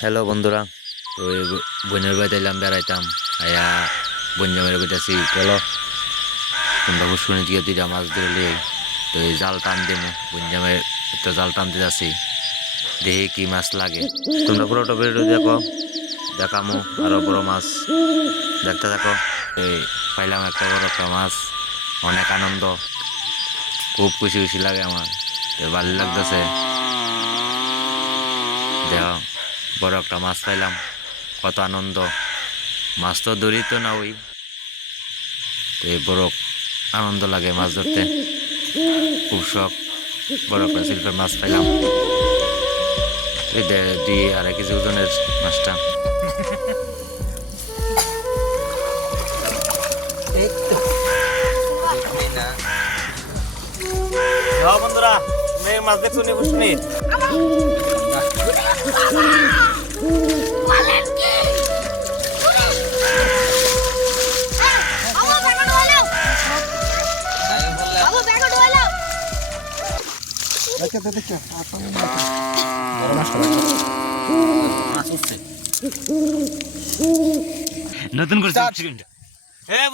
Hello বন্ধুরা, তো এই বোনের বাড়িতে এলাম বেড়াইতাম। আয়া বোন জামের কইতাছি চলো তোমরা পুষ্করণী দিয়ে দুইটা মাছ ধরলে, তো এই জাল টান দেবো। বোন জামের একটা জাল টানতে যাচ্ছি, দেখি কি মাছ লাগে। তোমরা পুরোটা ভিডিও দেখো, দেখামো আরো বড় মাছ দেখতে থাকো। এই পাইলাম একটা বড় একটা মাছ, অনেক আনন্দ, খুব খুশি খুশি লাগে আমার, তো ভালো লাগতেছে। দেখো বড় একটা মাছ পাইলাম, কত আনন্দ। মাছ তো ধরি তো না ওই, তো এই বড় আনন্দ লাগে মাছ ধরতে, খুব শখ। বড় একটা সিলভার মাছ পাইলাম, এই 2.5 কেজি ওজনের মাছটা। বন্ধুরা মাছ দেখছো নি বুঝনি নতুন করছি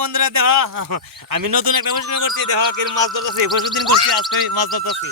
বন্ধুরা দেখ, আমি নতুন একটা অনুষ্ঠান করছি। দেখ কি মাছ ধরতেছি, পরশুদিন করছি, আজকে মাছ ধরতেছি।